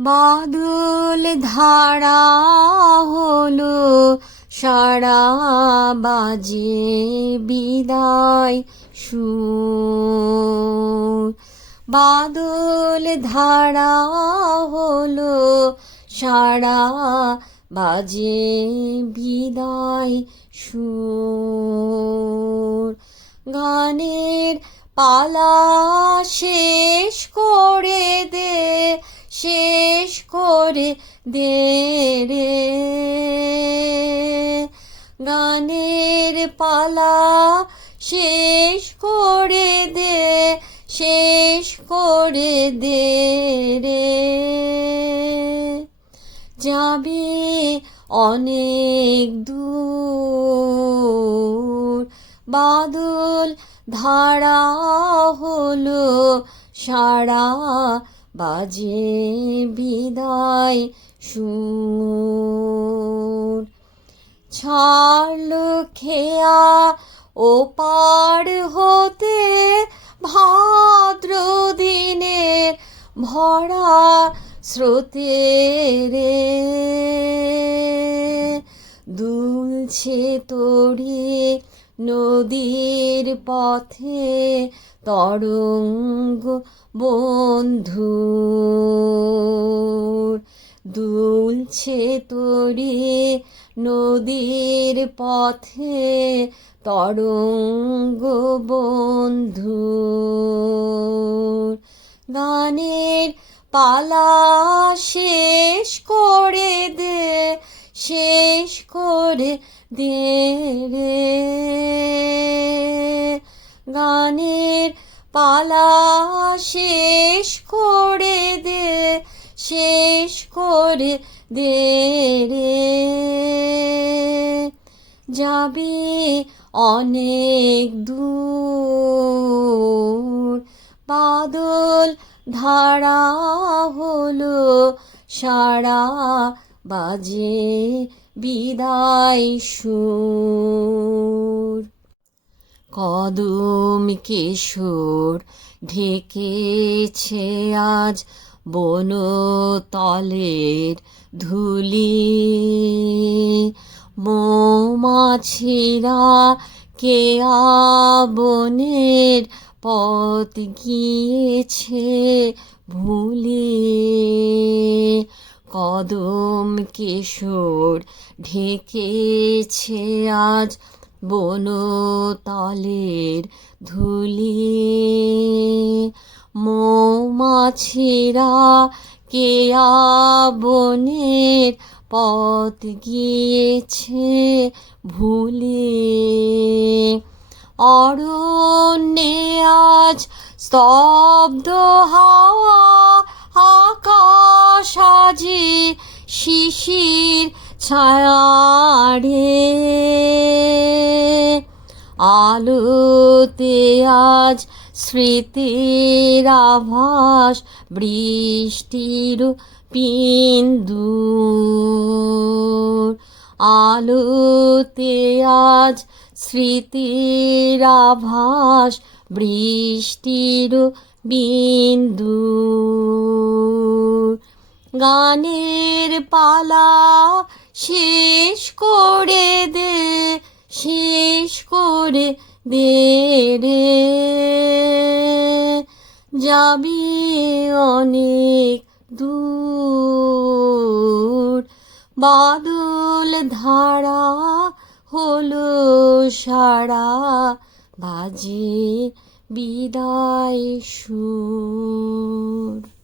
বাদল ধারা হলো সারা, বাজে বিদায় সুর। বাদল ধারা হলো সারা, বাজে বিদায় সুর। গানের পালা শেষ করে দে, শেষ করে দে রে। গানের পালা শেষ করে দে, শেষ করে দে রে। যাবে অনেক দূর, বাদল ধারা হলো সারা, বাজে বিদায় সুর। ছাড়ল খেয়া ও পার হতে, ভাদ্র দিনের ভরা স্রোতে রে। দুলছে তরি নদীর পথে, তরঙ্গ বন্ধুর। দুলছে তরি নদীর পথে, তরঙ্গ বন্ধুর। গানের পালা শেষ করে দে, শেষ করে দে রে। গানের পালা শেষ করে দে, শেষ করে দে রে। যাবে অনেক দূর, বাদল ধারা হলো সারা, বাজে বিদায় সুর। কদম কেশর ঢেকেছে আজ বনতলের ধুলি, মৌমাছিরা কেয়া বনের পথ গিয়েছে ভুলি। কদম কেশর ঢেকেছে আজ বনতলের ধুলি, মৌমাছিরা কেয়া বনের পথ গিয়েছে ভুলি। অরণ্যে আজ স্তব্ধ হাওয়া, আকাশ আজি শিশির ছায়া রে। আলোতে আজ স্মৃতির আভাস, বৃষ্টির পিন্দুর। আলোতে আজ স্মৃতির আভাস, বৃষ্টির বিন্দুর। গানের পালা শেষ করে দে, শেষ করে দে রে। যাবি অনেক দূর, বাদল ধারা হলো সারা, বাজে বিদায় সুর।